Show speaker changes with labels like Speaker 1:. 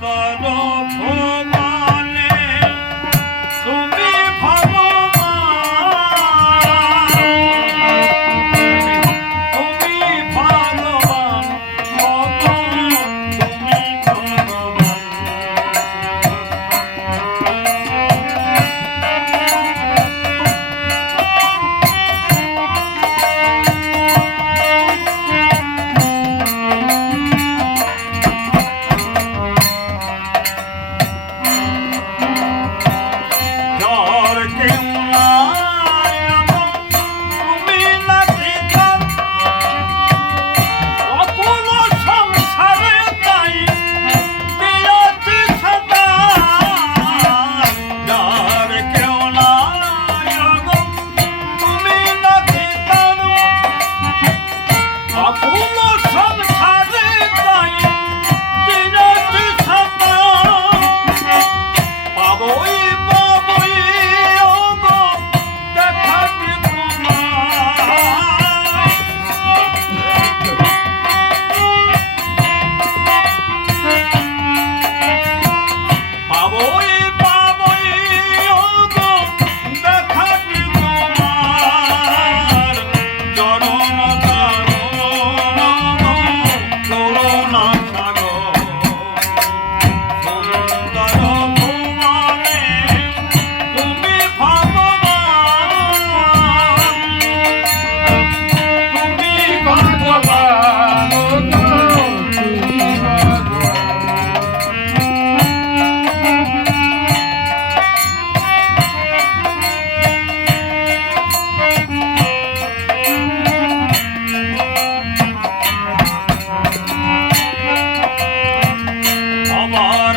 Speaker 1: Salvador. আমার